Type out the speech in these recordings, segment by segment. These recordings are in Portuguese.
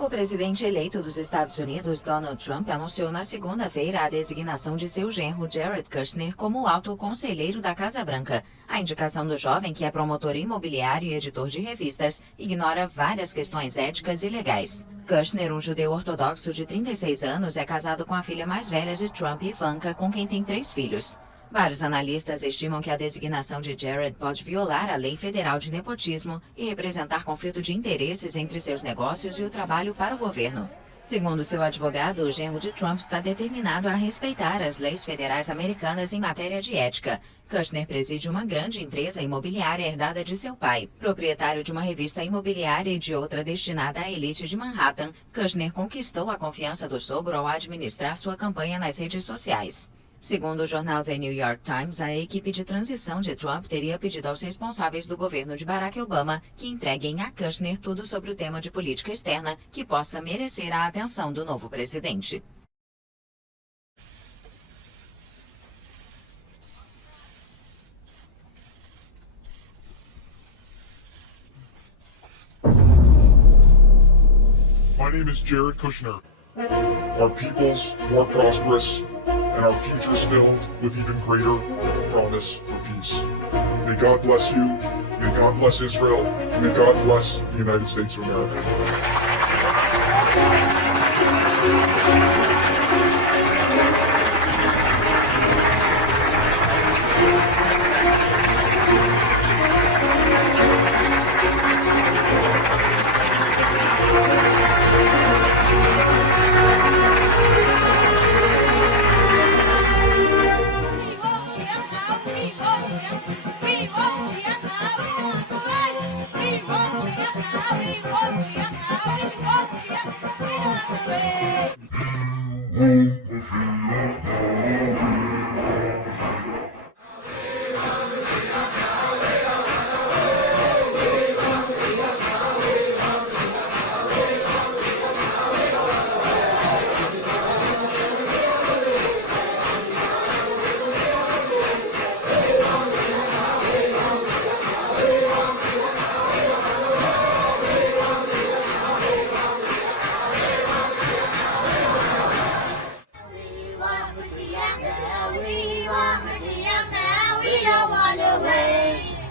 O presidente eleito dos Estados Unidos, Donald Trump, anunciou na segunda-feira a designação de seu genro, Jared Kushner, como alto conselheiro da Casa Branca. A indicação do jovem, que é promotor imobiliário e editor de revistas, ignora várias questões éticas e legais. Kushner, um judeu ortodoxo de 36 anos, é casado com a filha mais velha de Trump, Ivanka, com quem tem 3 filhos. Vários analistas estimam que a designação de Jared pode violar a lei federal de nepotismo e representar conflito de interesses entre seus negócios e o trabalho para o governo. Segundo seu advogado, o genro de Trump está determinado a respeitar as leis federais americanas em matéria de ética. Kushner preside uma grande empresa imobiliária herdada de seu pai. Proprietário de uma revista imobiliária e de outra destinada à elite de Manhattan, Kushner conquistou a confiança do sogro ao administrar sua campanha nas redes sociais. Segundo o jornal The New York Times, a equipe de transição de Trump teria pedido aos responsáveis do governo de Barack Obama que entreguem a Kushner tudo sobre o tema de política externa que possa merecer a atenção do novo presidente. My name is Jared Kushner. Our people's more prosperous, and our futures filled with even greater promise for peace. May God bless you, may God bless Israel, and may God bless the United States of America.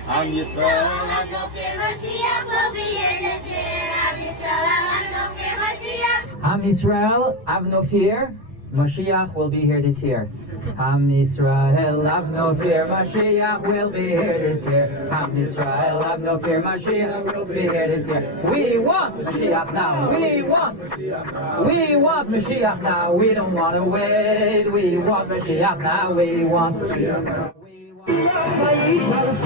Am Yisrael, have no fear, Mashiach will be in the chair. Am Yisrael, have no fear, Mashiach. Am Yisrael, have no fear, Mashiach will be here this year. Am Yisrael, have no fear, Mashiach will be here this year. Am Yisrael, have no fear, Mashiach will be here this year. We want Mashiach now. We want Mashiach now. We don't want to wait. We want Mashiach now. We want Mashiach now. We want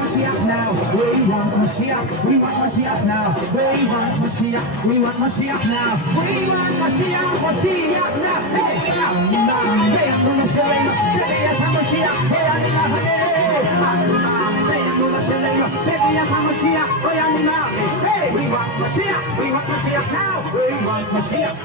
Mashiach now. We want Mashiach. We want Mashiach now. We want Mashiach. We want Mashiach now. We want Mashiach. Mashiach now. Hey, we want Mashiach. We want Mashiach now. We want Mashiach.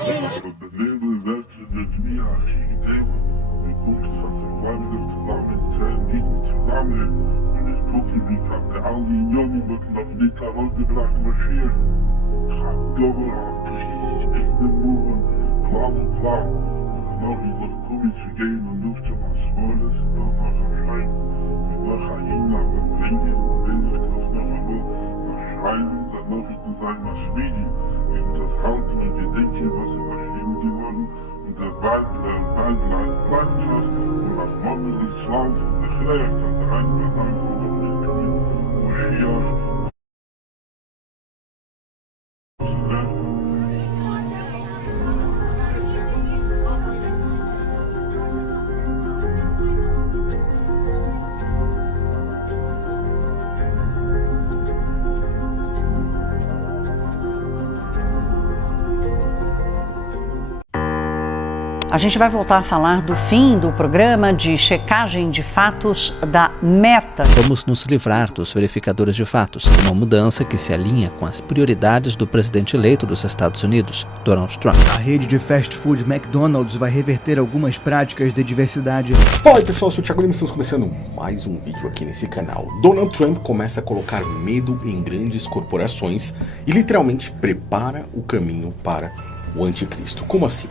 A gente vai voltar a falar do fim do programa de checagem de fatos da Meta. Vamos nos livrar dos verificadores de fatos, uma mudança que se alinha com as prioridades do presidente eleito dos Estados Unidos, Donald Trump. A rede de fast food McDonald's vai reverter algumas práticas de diversidade. Fala aí pessoal, eu sou o Thiago Lima, estamos começando mais um vídeo aqui nesse canal. Donald Trump começa a colocar medo em grandes corporações e literalmente prepara o caminho para o anticristo. Como assim?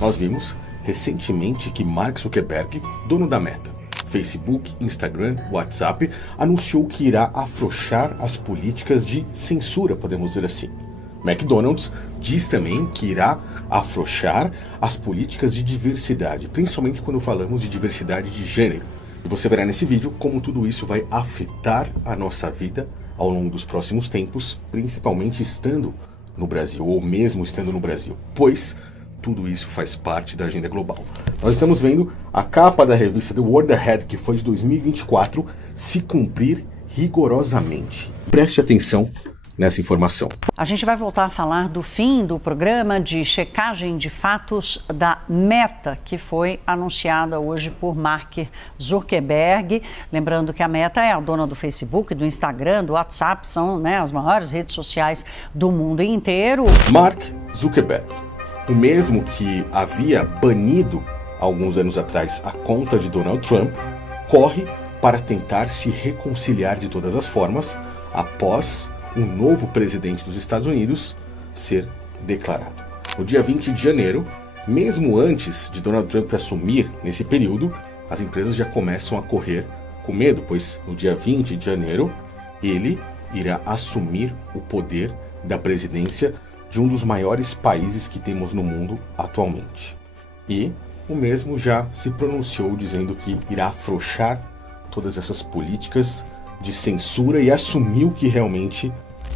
Nós vimos recentemente que Mark Zuckerberg, dono da Meta, Facebook, Instagram, WhatsApp, anunciou que irá afrouxar as políticas de censura, podemos dizer assim. McDonald's diz também que irá afrouxar as políticas de diversidade, principalmente quando falamos de diversidade de gênero. E você verá nesse vídeo como tudo isso vai afetar a nossa vida ao longo dos próximos tempos, principalmente estando no Brasil, ou mesmo estando no Brasil, pois tudo isso faz parte da agenda global. Nós estamos vendo a capa da revista The World Ahead, que foi de 2024, se cumprir rigorosamente. Preste atenção nessa informação. A gente vai voltar a falar do fim do programa de checagem de fatos da Meta, que foi anunciada hoje por Mark Zuckerberg. Lembrando que a Meta é a dona do Facebook, do Instagram, do WhatsApp, são as maiores redes sociais do mundo inteiro. Mark Zuckerberg, o mesmo que havia banido alguns anos atrás a conta de Donald Trump, corre para tentar se reconciliar de todas as formas após um novo presidente dos Estados Unidos ser declarado. No dia 20 de janeiro, mesmo antes de Donald Trump assumir nesse período, as empresas já começam a correr com medo, pois no dia 20 de janeiro ele irá assumir o poder da presidência de um dos maiores países que temos no mundo atualmente. E o mesmo já se pronunciou dizendo que irá afrouxar todas essas políticas de censura e assumiu que realmente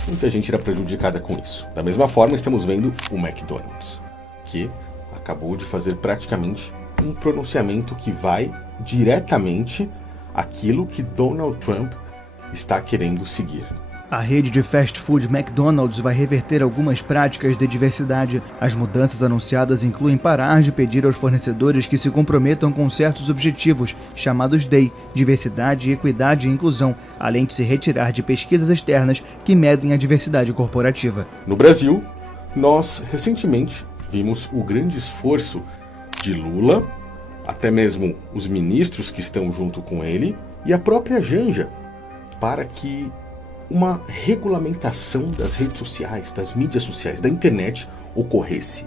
muita gente irá prejudicada com isso. Da mesma forma, estamos vendo o McDonald's, que acabou de fazer praticamente um pronunciamento que vai diretamente àquilo que Donald Trump está querendo seguir. A rede de fast food McDonald's vai reverter algumas práticas de diversidade. As mudanças anunciadas incluem parar de pedir aos fornecedores que se comprometam com certos objetivos, chamados DEI, diversidade, equidade e inclusão, além de se retirar de pesquisas externas que medem a diversidade corporativa. No Brasil, nós recentemente vimos o grande esforço de Lula, até mesmo os ministros que estão junto com ele, e a própria Janja, para que uma regulamentação das redes sociais, das mídias sociais, da internet ocorresse.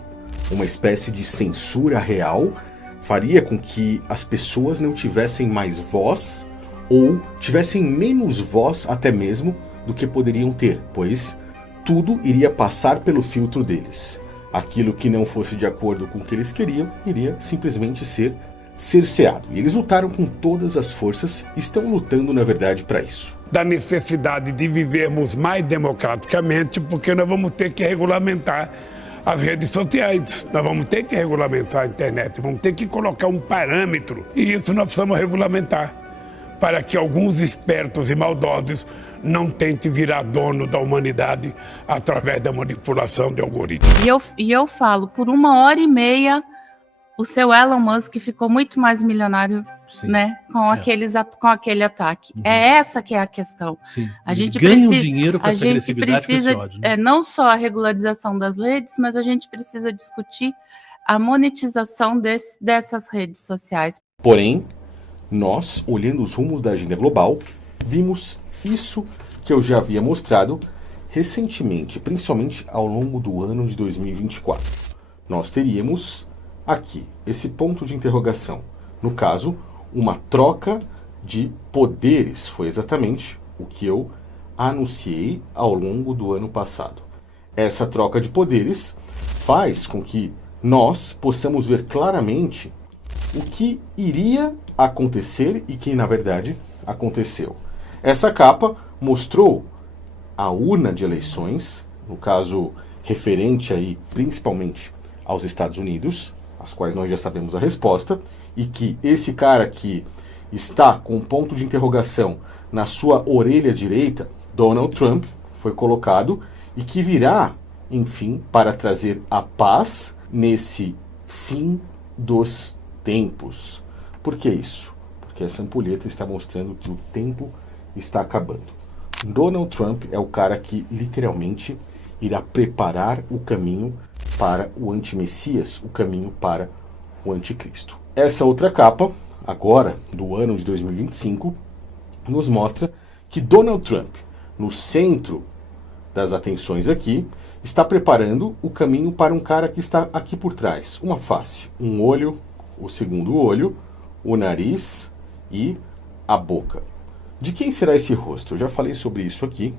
Uma espécie de censura real faria com que as pessoas não tivessem mais voz ou tivessem menos voz até mesmo do que poderiam ter, pois tudo iria passar pelo filtro deles. Aquilo que não fosse de acordo com o que eles queriam iria simplesmente ser cerceado. E eles lutaram com todas as forças e estão lutando, na verdade, para isso. Da necessidade de vivermos mais democraticamente, porque nós vamos ter que regulamentar as redes sociais, nós vamos ter que regulamentar a internet, vamos ter que colocar um parâmetro, e isso nós precisamos regulamentar, para que alguns espertos e maldosos não tentem virar dono da humanidade através da manipulação de algoritmos. E eu falo, por 1h30, o seu Elon Musk ficou muito mais milionário, com aquele ataque. Uhum. É essa que é a questão. Sim. A gente ganha dinheiro com essa agressividade, precisa, com esse ódio, né? não só a regularização das redes, mas a gente precisa discutir a monetização dessas redes sociais. Porém, nós, olhando os rumos da agenda global, vimos isso que eu já havia mostrado recentemente, principalmente ao longo do ano de 2024. Nós teríamos aqui esse ponto de interrogação. No caso, uma troca de poderes. Foi exatamente o que eu anunciei ao longo do ano passado. Essa troca de poderes faz com que nós possamos ver claramente o que iria acontecer e que, na verdade, aconteceu. Essa capa mostrou a urna de eleições, no caso referente aí principalmente aos Estados Unidos, as quais nós já sabemos a resposta, e que esse cara que está com um ponto de interrogação na sua orelha direita, Donald Trump, foi colocado, e que virá, enfim, para trazer a paz nesse fim dos tempos. Por que isso? Porque essa ampulheta está mostrando que o tempo está acabando. Donald Trump é o cara que literalmente irá preparar o caminho para o antimessias, o caminho para o anticristo. Essa outra capa, agora do ano de 2025, nos mostra que Donald Trump, no centro das atenções aqui, está preparando o caminho para um cara que está aqui por trás. Uma face, um olho, o segundo olho, o nariz e a boca. De quem será esse rosto? Eu já falei sobre isso aqui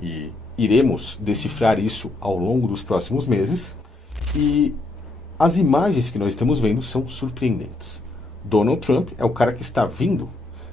e iremos decifrar isso ao longo dos próximos meses. E as imagens que nós estamos vendo são surpreendentes. Donald Trump é o cara que está vindo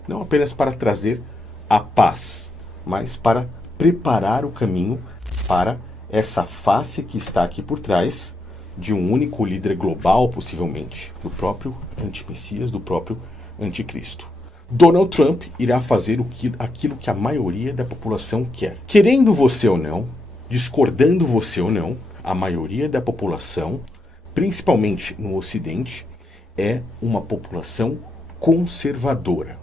não apenas para trazer a paz, mas para preparar o caminho para essa face que está aqui por trás de um único líder global, possivelmente, do próprio antimessias, do próprio anticristo. Donald Trump irá fazer aquilo que a maioria da população quer. Querendo você ou não, discordando você ou não, a maioria da população, principalmente no Ocidente, é uma população conservadora.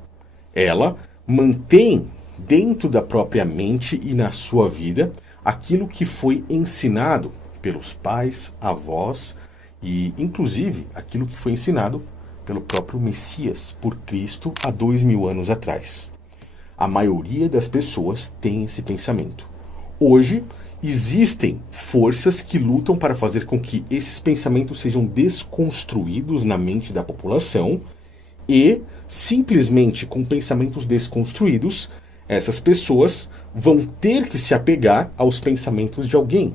Ela mantém dentro da própria mente e na sua vida aquilo que foi ensinado pelos pais, avós e, inclusive, aquilo que foi ensinado pelo próprio Messias, por Cristo, há 2000 anos atrás. A maioria das pessoas tem esse pensamento. Hoje, existem forças que lutam para fazer com que esses pensamentos sejam desconstruídos na mente da população e, simplesmente com pensamentos desconstruídos, essas pessoas vão ter que se apegar aos pensamentos de alguém.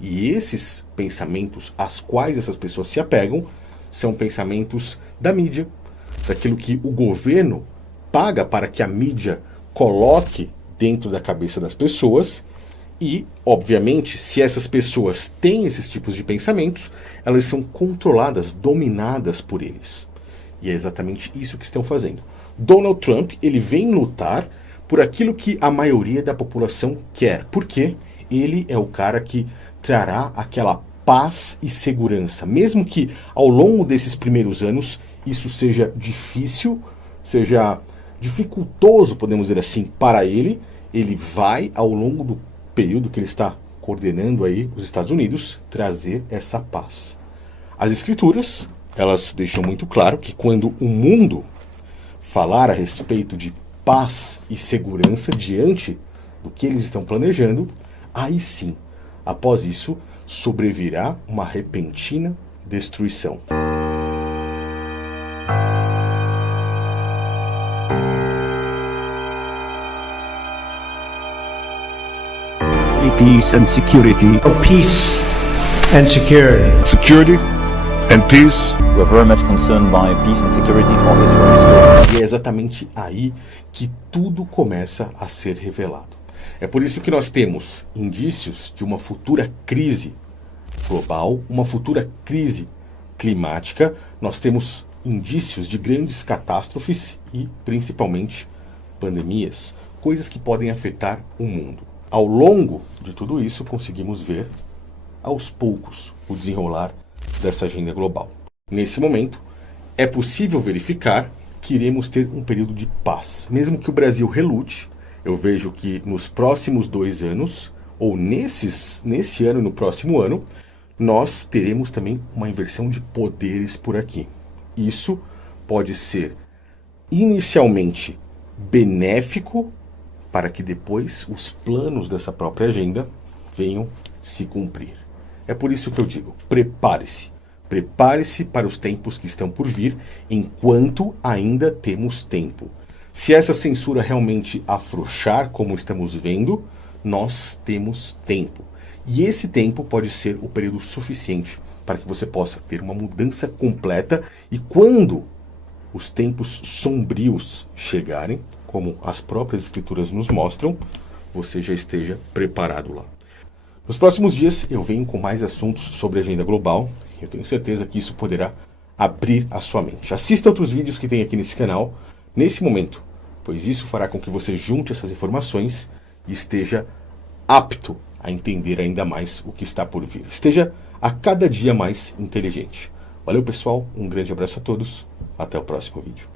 E esses pensamentos às quais essas pessoas se apegam são pensamentos da mídia, daquilo que o governo paga para que a mídia coloque dentro da cabeça das pessoas. E, obviamente, se essas pessoas têm esses tipos de pensamentos, elas são controladas, dominadas por eles. E é exatamente isso que estão fazendo. Donald Trump, ele vem lutar por aquilo que a maioria da população quer. Porque ele é o cara que trará aquela paz e segurança. Mesmo que ao longo desses primeiros anos isso seja difícil, seja dificultoso, podemos dizer assim, para ele, ele vai, ao longo do período que ele está coordenando aí os Estados Unidos, trazer essa paz. As escrituras, elas deixam muito claro que quando o mundo falar a respeito de paz e segurança diante do que eles estão planejando, aí sim, após isso, sobrevirá uma repentina destruição. Peace and security. Peace and security. Security and peace. We're very much concerned by peace and security for Israel. E é exatamente aí que tudo começa a ser revelado. É por isso que nós temos indícios de uma futura crise global, uma futura crise climática. Nós temos indícios de grandes catástrofes e, principalmente, pandemias, coisas que podem afetar o mundo. Ao longo de tudo isso, conseguimos ver, aos poucos, o desenrolar dessa agenda global. Nesse momento, é possível verificar que iremos ter um período de paz. Mesmo que o Brasil relute, eu vejo que nos próximos 2 anos, ou nesse ano e no próximo ano, nós teremos também uma inversão de poderes por aqui. Isso pode ser inicialmente benéfico para que depois os planos dessa própria agenda venham se cumprir. É por isso que eu digo, prepare-se. Prepare-se para os tempos que estão por vir, enquanto ainda temos tempo. Se essa censura realmente afrouxar, como estamos vendo, nós temos tempo. E esse tempo pode ser o período suficiente para que você possa ter uma mudança completa. E quando os tempos sombrios chegarem, como as próprias escrituras nos mostram, você já esteja preparado lá. Nos próximos dias eu venho com mais assuntos sobre a agenda global. Eu tenho certeza que isso poderá abrir a sua mente. Assista outros vídeos que tem aqui nesse canal, nesse momento, pois isso fará com que você junte essas informações e esteja apto a entender ainda mais o que está por vir. Esteja a cada dia mais inteligente. Valeu, pessoal, um grande abraço a todos, até o próximo vídeo.